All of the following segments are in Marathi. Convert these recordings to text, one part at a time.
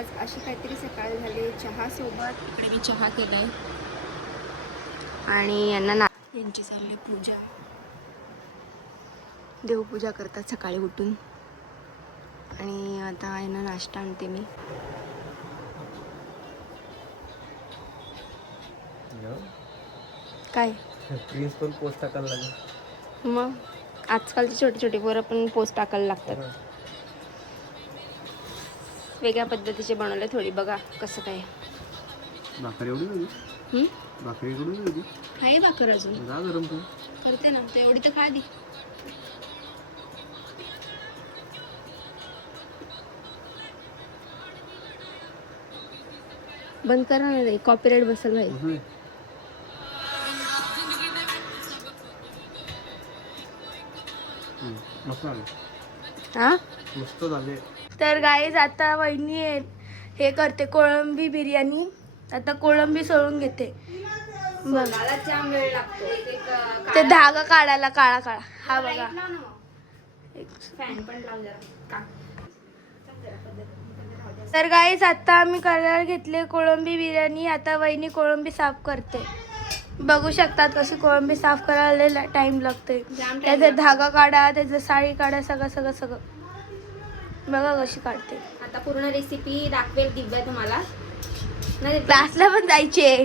आज अशी काहीतरी सकाळ झाली चहासोबत. इकडे मी चहा केलाय आणि यांची चालली पूजा. देवपूजा करतात सकाळी उठून. आणि आता यांना नाश्ता आणते मी. काय प्रिन्स पण पोस्ट टाकायला लागेल. मग आजकालची छोटी छोटी पोरं पण पोस्ट टाकायला लागतात. वेगळ्या पद्धतीचे बनवले थोडी. बघा कसं काय. भाकर एवढी होती. भाकर एवढी होती. आहे भाकर अजून जा गरम कर. करते ना. ते एवढी तर खा दी. बंद करा ना रे, कॉपीराइट बसेल भाई. मस्त झाले. हा मस्त झाले. तर गाईज आता वहिनी हे करते कोळंबी बिर्याणी. आता कोळंबी सोडून घेते. ते धागा काढायला काळा काळा. हा बघा. तर गाईज आता आम्ही करायला घेतले कोळंबी बिर्याणी. आता वहिनी कोळंबी साफ करते. बघू शकतात कशी कोळंबी साफ करायला टाइम लागतोय. त्याचा धागा काढा, त्याचं साडी काढा, सगळं सगळं सगळं बघा कशी काढते. आता पूर्ण रेसिपी दाखवेल दिव्या तुम्हाला. क्लासला पण जायचे.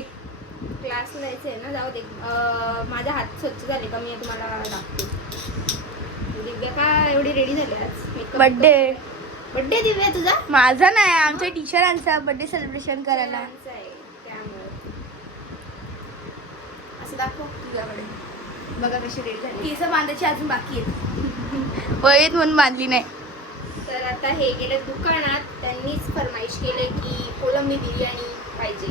क्लासला जायचंय ना, जाऊ दे. माझा हात स्वच्छ झाले का मी तुम्हाला दाखते. दिव्या का एवढी रेडी झाली आज. बर्थडे बर्थडे दिव्या तुझा? माझा नाही, आमच्या टीचरांचा बर्थडे सेलिब्रेशन करायला. त्यामुळे असं दाखव तुझ्याकडे. बघा कशी रेडी झाली. केस बांधायची अजून बाकी आहेत. वहीत म्हणून बांधली नाही. तर आता हे गेले दुकानात. त्यांनीच फरमाईश केले की कोळंबी बिर्याणी पाहिजे.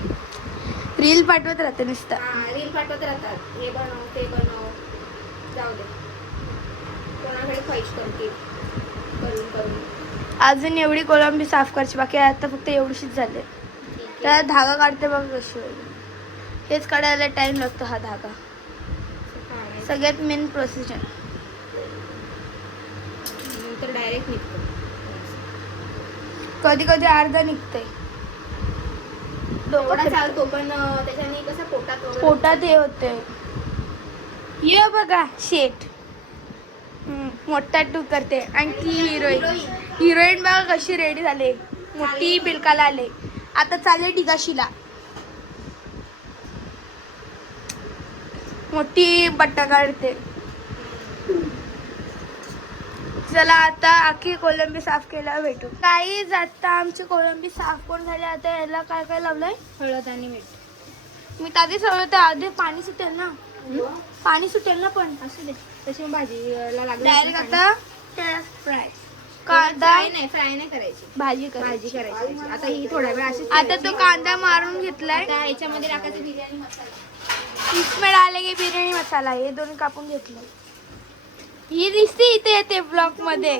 रील पाठवत राहते नुसतं. रील पाठवत राहतात. हे बनव ते बनव. जाऊ दे, कोणाकडे फैश करतील करून करून. अजून एवढी कोळंबी साफ करायची बाकी आहे. आता फक्त एवढीशीच झाले. त्याला धागा काढते बघ कशी. हेच काढायला टाइम लागतो. हा धागा सगळ्यात मेन प्रोसिजर. नंतर डायरेक्ट निघतो. कधी कधी अर्धा निघते. एवढा चालतो पण त्याच्याने कसं पोटात हे होते. ये बघा शेट मोठा टू करते. आणखी हिरोईन बघा कशी रेडी झाले. मोठी बिलकाला आले. आता चालले डिगाशीला. मोठी बट्टा काढते. चला आता आखी कोळंबी साफ केल्यावर भेटू. काही आता आमची कोळंबी साफ करून झाली. आता याला काय काय लावलंय? हळद आणि मीठ. मीठ आधी सगळं तर आधी पाणी सुटेल ना. पाणी सुटेल ना पण असू दे. तशी भाजीला लागली डायरेक्ट आता फ्राय. कांदा नाही फ्राय नाही करायची. भाजी भाजी करायची. आता ही थोडा वेळ अशी. आता तो कांदा मारून घेतलाय. आता याच्यामध्ये टाकायचं बिर्याणी मसाला. इसमें डालेगे बिर्याणी मसाला. हे दोन कापून घेतले. ही दिसते इथे येते ब्लॉक मध्ये.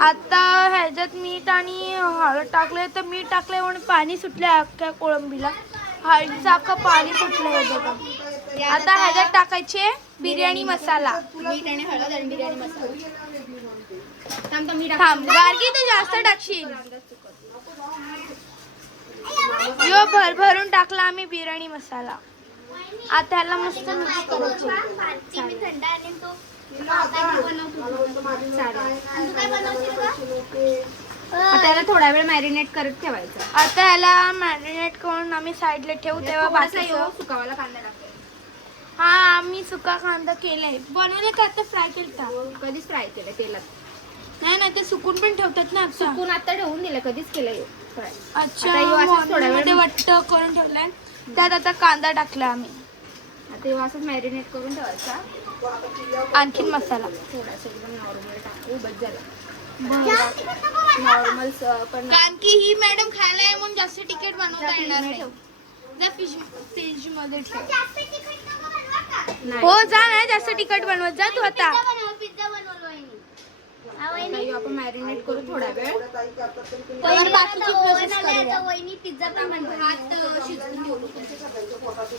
आता ह्याच्यात मीठ आणि हळद टाकले तर मीठ टाकले म्हणून पाणी सुटले अख्ख्या कोळंबीला. हळदीचं अख्खं पाणी सुटलंय हे बघा. आता ह्याच्यात टाकायचे बिर्याणी मसाला. मीठ आणि हळद आणि बिर्याणी मसाला. थांब गार्गी तर जास्त टाकशील. यो भरभरून टाकला आम्ही बिर्याणी मसाला. आता ह्याला मस्त मिक्स करायचं. आता याला थोडा वेळ मॅरिनेट करत ठेवायचं. आता ह्याला मॅरिनेट करून आम्ही साईडला ठेवू. तेव्हा बाकीचं सुकावाला कांदा टाकते. हा आम्ही सुका कांदा केलाय. बनवले का आता फ्राय केलं? कधीच फ्राय केलं तेलात. नाही नाही ते सुकून पण ठेवतात ना. सुकून आता ठेवून दिलं. कधीच केलं फ्राय. अच्छा मध्ये वट्ट करून ठेवलाय. त्यात आता कांदा टाकला आम्ही. तेव्हा असंच मॅरिनेट करून ठेवायचा. आणखीन मसाला थोडासा एकदम नॉर्मल टाकू. बस झाला. नॉर्मल पण कारण की ही मॅडम खायला आहे म्हणून जास्त तिखट बनवता येणार नाही. फ्रीज मध्ये ठेव. हो जा नाही जास्त तिखट बनवत जा तू. आता काही आपण मॅरिनेट करू थोडा वेळ. वहिनी पिझ्झा पण भात शिजवून घेऊ.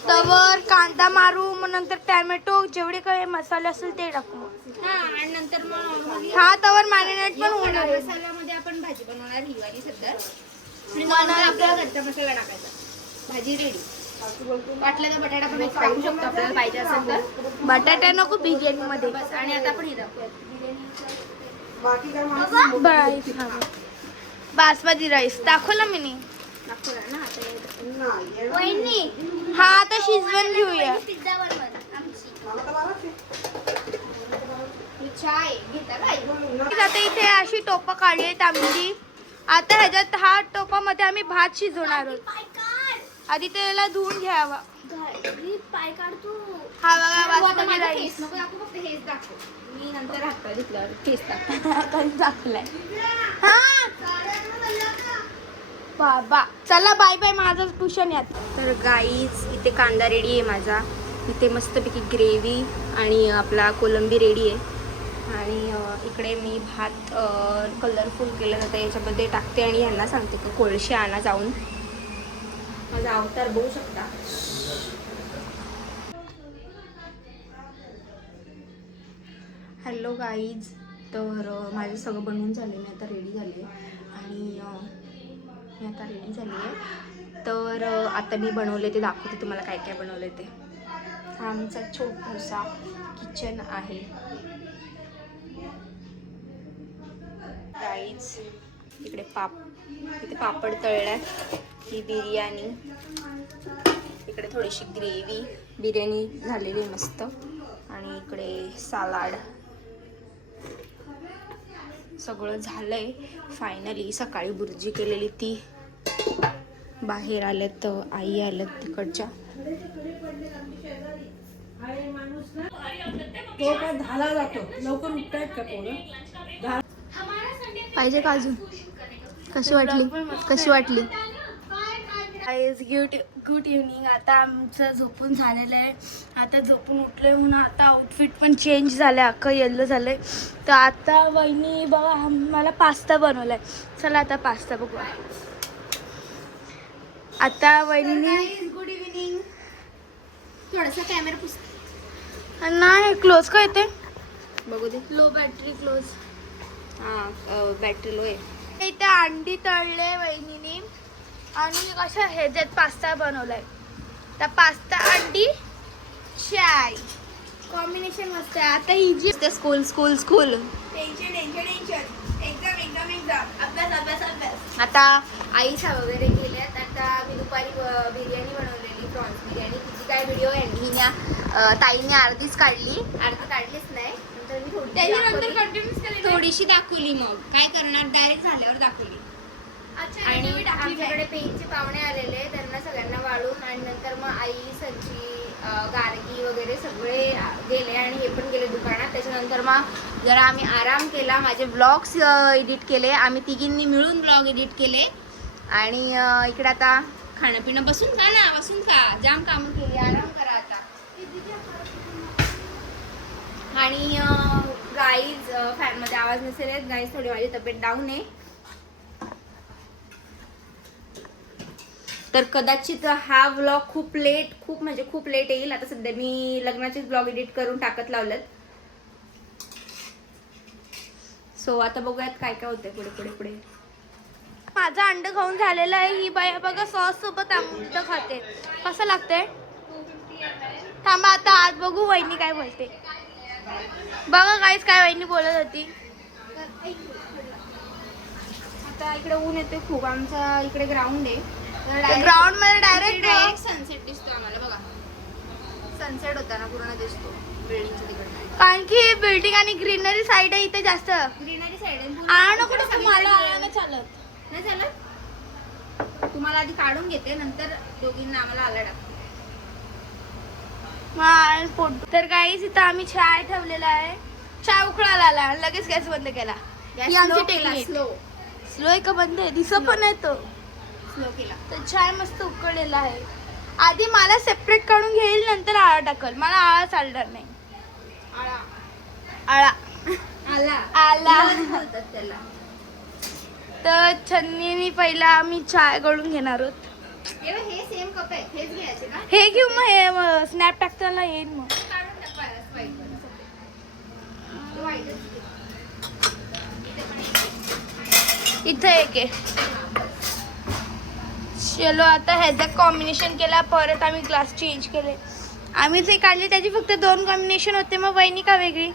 तवर कांदा मारू, मग नंतर टॅमॅटो जेवढे काही मसाले असेल ते टाकू. हा आणि नंतर मग नॉर्मली हा तवर मॅरिनेट पण होणार आहे. मसाल्यामध्ये आपण भाजी बनवणार ही वाली सध्या. आणि नंतर आपल्याला घरचा मसाला टाकायचा. भाजी रेडी. वाटलं तर बटाटा पण टाकू शकतो आपल्याला पाहिजे असेल तर. बटाटा नको बिर्याणी मध्ये. बस आणि आता आपण हे दाखवूया. बासमती राईस दाखवला मी नी. दाखवला ना आता. हा आता शिजवून घेऊया. पिझ्झा बनवत चाय घेता काय. आता इथे अशी टोपं काढली आहेत आमची. आता ह्याच्यात हा टोपामध्ये आम्ही भात शिजवणार आहोत. आधी त्याला धुवून घ्यावा. पाय काढतो. हा बघा बासमती राईस. नको दाखव, फक्त हेच दाखव. मी नंतर हात घेतल्यावर केस दाखवलाय. बाबा चला बाय बाय, माझं ट्युशन यात. तर गाईज इथे कांदा रेडी आहे माझा. इथे मस्तपैकी ग्रेव्ही आणि आपला कोलंबी रेडी आहे. आणि इकडे मी भात कलरफुल केलं जातं याच्यामध्ये टाकते आणि ह्यांना सांगते की कोळशी आणा जाऊन. माझा अवतार बघू शकता. Hello guys. तर माझं सगळं बनवून झालं. मी आता रेडी झाली आहे आणि मी आता रेडी झाली आहे. तर आता मी बनवले ते दाखवते तुम्हाला काय काय बनवले ते. हा आमचा छोटासा किचन आहे गाईज. इकडे इथे पापड तळलाय. ही बिर्याणी. इकडे थोडीशी ग्रेव्ही. बिर्याणी झालेली मस्त. आणि इकडे सलाड. सगळं झालंय फायनली. सकाळी बुर्जी केलेली ती. बाहेर आल्यात आई आल्यात तिकडच्या. तो काय झाला जातो लवकर उठतायत का पोरं. पाहिजे का अजून. कशी वाटली कशी वाटली. Good evening. आता आमचं झोपून झालेलं आहे. आता झोपून उठलोय म्हणून आता आउटफिट पण चेंज झालं आहे. अख्खं येल्लो झालं आहे. तर आता वहिनी बघा मला पास्ता बनवला आहे. चला आता पास्ता बघू. आता वहिनी गुड इव्हनिंग. थोडासा कॅमेरा पुस. नाही क्लोज का येते. बघू दे. Low battery close. हां बॅटरी लो आहे. इथे अंडी तळले वहिनीने आणि कसं ह्याच्यात पास्ता बनवलाय. तर पास्ता अंडी चाय कॉम्बिनेशन मस्त आहे. आता इजी स्कूल टेन्शन एक्झाम अभ्यास. आता आईसा वगैरे गेल्यात. आता मी दुपारी बिर्याणी बनवलेली प्रॉन्स बिर्याणी. तिची काय व्हिडिओ ताईने अर्धीच काढली. अर्धी काढलीच नाही. नंतर मी थोडीशी दाखवली. मग काय करणार डायरेक्ट झाल्यावर दाखवली. आणि आमच्याकडे पेनचे पाहुणे आलेले. त्यांना सगळ्यांना वाढून आणि नंतर मग आई सज्जी गार्गी वगैरे सगळे गेले आणि हे पण गेले दुकानात. त्याच्यानंतर मग जरा आम्ही आराम केला. माझे ब्लॉग्स एडिट केले. आम्ही तिघींनी मिळून ब्लॉग एडिट केले. आणि इकडे आता खाणं पिणं. बसून खा जाम कामं केली. आराम करा आता. आणि गाईज फॅनमध्ये आवाज नसेल येत. गाईज थोडी माझी तब्येत डाऊन आहे. तर कदाचित हा व्लॉग खूप लेट येईल. आता सध्या मी लग्नाचेच ब्लॉग एडिट करून टाकत लावलेत. सो आता बघूयात काय काय होतंय पुढे. माझं अंड खाऊन झालेलं आहे. ही बाई बघा सॉस सोबत अंड खाते. कसं लागतंय. थांबा आता आज बघू वहिनी काय बोलते. बघा काहीच काय वहिनी बोलत होती. आता इकडे ऊन येते खूप. आमचा इकडे ग्राउंड आहे. ग्राउंड मध्ये डायरेक्ट सनसेट दिसतो आम्हाला. बघा सनसेट होताना पूर्ण दिसतो बिल्डिंगच्या तिकडे. कारण की बिल्डिंग आणि ग्रीनरी साईड आहे इथे जास्त. ग्रीनरी साईड चालत नाही चालत. तुम्हाला आधी काढून घेते नंतर दोघींना आम्हाला आला टाकते. तर गाईस इथं आम्ही चाय ठेवलेला आहे. चाय उकळायला आला लगेच गॅस बंद केला. ही आमची टेक्निक. स्लो आहे का बंद आहे दिसत पण आहे तो. स्लो केला. तर चाय मस्त उकळलेला आहे. आधी मला सेपरेट काढून घेईल नंतर आळा टाकल. मला आळा चालणार नाही. आळा आळा आला आला प्यायला. बोलतात त्याला. तर छन्नीनी पहिला आम्ही चाय गळून घेणार आहोत. हे बघ, हे सेम कप आहे, हेच घ्यायचे ना. हे घेऊ मग, हे स्नॅप टाकताना येईल मग. काढून टाक white वाला. तो white च घे. इथे पण एक. इथं एक आहे. चलो आता ह्याचं कॉम्बिनेशन केला, परत आम्ही ग्लास चेंज केले. आम्ही जे काढले त्याची फक्त 2 कॉम्बिनेशन होते, मग वहिनी का वेगळी.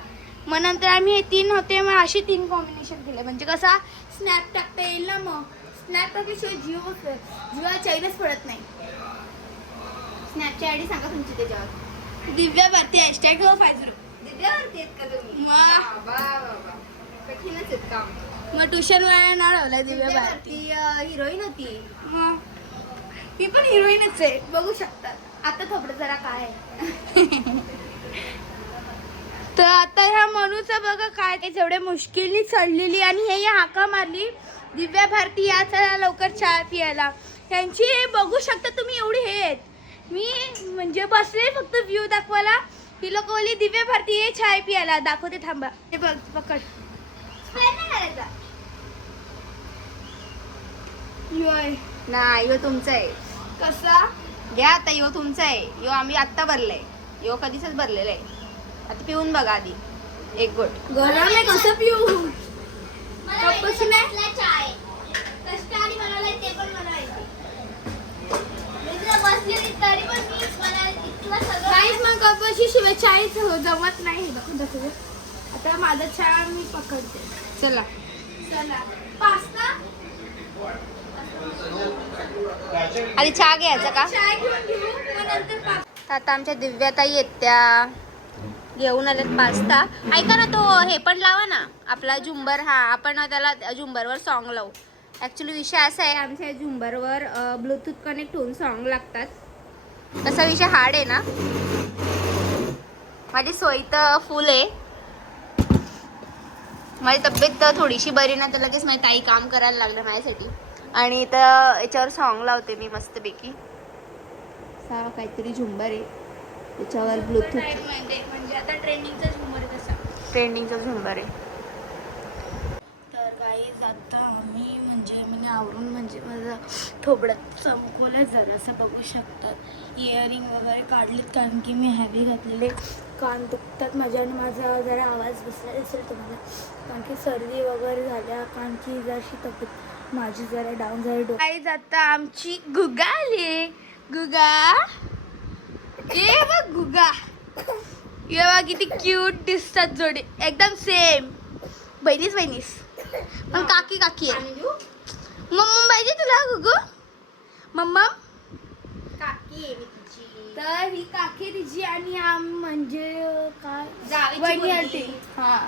मग नंतर आम्ही हे 3 होते, मग अशी 3 कॉम्बिनेशन केले. म्हणजे कसा स्नॅप टाकता येईल ना. मग स्नॅप टाकल्याशिवाय जीवा चैनच पडत नाही. स्नॅपची आयडी सांगा तुमची त्याच्यावर. दिव्या भारती #50. दिव्यावरती आहेत का तुम्ही? मग बाबा कठीणच आहेत काम. मग ट्युशन वेळा नाव लावलाय दिव्या भारती. दिव्यावरती हिरोईन होती. मग मी पण हिरोईनच आहे, बघू शकतात. आता थोडं जरा काय आहे. तर आता ह्या मनूचं बघा काय ते जेवढे मुश्किली चढलेली आणि हे हाका मारली दिव्या भारती या चला लवकर चहा पियाला. त्यांची हे बघू शकता तुम्ही एवढी हे आहेत. मी म्हणजे बसले फक्त व्ह्यू दाखवायला. ही लोक बोलली दिव्या भारती ये चहा पियाला. दाखवते थांबा. हे बघ पकड. नाही करायचा. योय. नाही यो तुमचा आहे. कसा घ्या आता, यो तुमचा आहे. यो आम्ही आत्ता भरलाय. यो कधीच भरलेला आहे. आता पिऊन बघा आधी एक गोट. गरम आहे, कसं पिऊ. कपाशी नाही चाय कष्टाने बनवलाय ते पण मला माहिती. मी तुला बसले तरी पण मी मला इतकं सगळं काहीच मग कपाशी शिवाय चायच जमत नाही. दाखव आता माझा चहा मी पकडते. चला. चला पास्ता आधी चहा घ्यायचा का? चाय घेऊन घेऊ मग नंतर पास्ता. आता आमच्या दिव्याताई आहेत त्या घेऊन आल्यात पास्ता. ऐका ना, तो हे पण लावा ना आपला झुंबर. हा आपण त्याला झुंबरवर सॉन्ग लावू. ॲक्च्युली विषय असा आहे, आमच्या झुंबरवर ब्लूटूथ कनेक्ट होऊन सॉन्ग लागतात. तसा विषय हार्ड आहे ना. माझी सोय तर फुल आहे. माझी तब्येत तर थोडीशी बरी ना, तर लगेच माझी ताई काम करायला लागलं माझ्यासाठी. आणि तर याच्यावर सॉन्ग लावते मी मस्तपैकी. सा काहीतरी झुंबर आहे त्याच्यावर ब्लूटूथ. म्हणजे आता ट्रेनिंगचा झुंबर आहे तसा. ट्रेंडिंगचा झुंबर आहे. तर गाईज आता आम्ही म्हणजे आवरून म्हणजे माझं थोबडं चमकवलं जरा असं बघू शकतात. इयरिंग वगैरे काढलीत कारण की मी हॅवी घातलेले. कान दुखतात माझ्या आणि माझा जरा आवाज बसला असेल तुम्हाला कारण की सर्दी वगैरे झाल्या. कारण की जराशी तब्येत माझी जरा डाऊन झाली. गाईज आता आमची गुगा आली. गुगा ये बघ गुगा. ये बघ किती क्यूट दिसतात जोडी एकदम सेम. बहिणीस पण काकी आहे. मम्मा पाहिजे तुला गुगू. मम्मा काकी आहे मी तिची. तर ही काकी तिची आणि आम म्हणजे काय जावेची वहिनी मुलगी. आलती. हा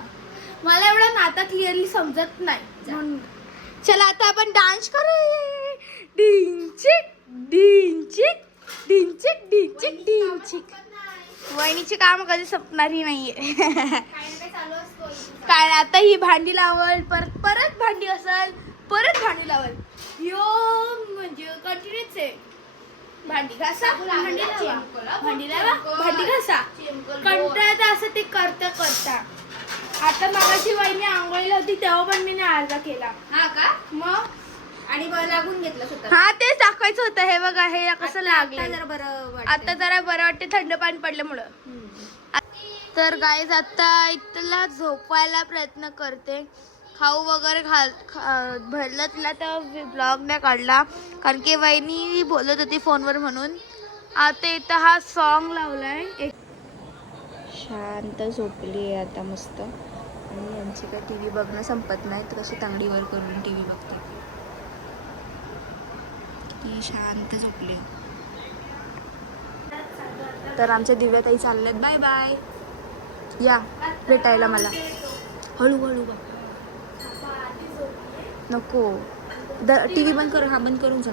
मला एवढा नाता क्लिअरली समजत नाही म्हणून. चला आता आपण डान्स करू. डिंचिक डिंचिक डिंचिक डिंचिक डिंचिक. वहिनीचे काम कधी संपणारही नाहीये. काही ना काही चालू असतो. काय आता ही भांडी लावल परत भांडी असल परत भांडी लावल. यो म्हणजे कंटिन्यूच आहे. भांडी घासा भांडी लावा भांडी लावा भांडी घासा. कंटाळता असं ते करता. आता मगाशी वहिनी आंघोळीला होती तेव्हा पण मी अर्धा केला. हा का? मग आणि लागून घेतलं स्वतः. हा तेच दाखवायचं होतं. हे बघा हे कसं लागलं. जरा बरं वाटतंय. आता जरा बरं वाटते थंड पाणी पडल्यामुळं. तर गाईज आता इथला झोपवायला प्रयत्न करते. खाऊ वगैरे भरलं तिला तर ब्लॉग नाही काढला कारण की वहिनी बोलत होती फोनवर म्हणून. आता इथं हा सॉन्ग लावलाय. शांत झोपली आहे आता मस्त. आणि यांची काय टी व्ही बघणं संपत नाही तर कशी तांगडीवर करून टी व्ही बघते. ती शांत झोपली. तर आमच्या दिव्याताई चाललेत. Bye bye. या भेटायला मला. हळूहळू बा नको. टी व्ही बंद कर. हा बंद करून जा.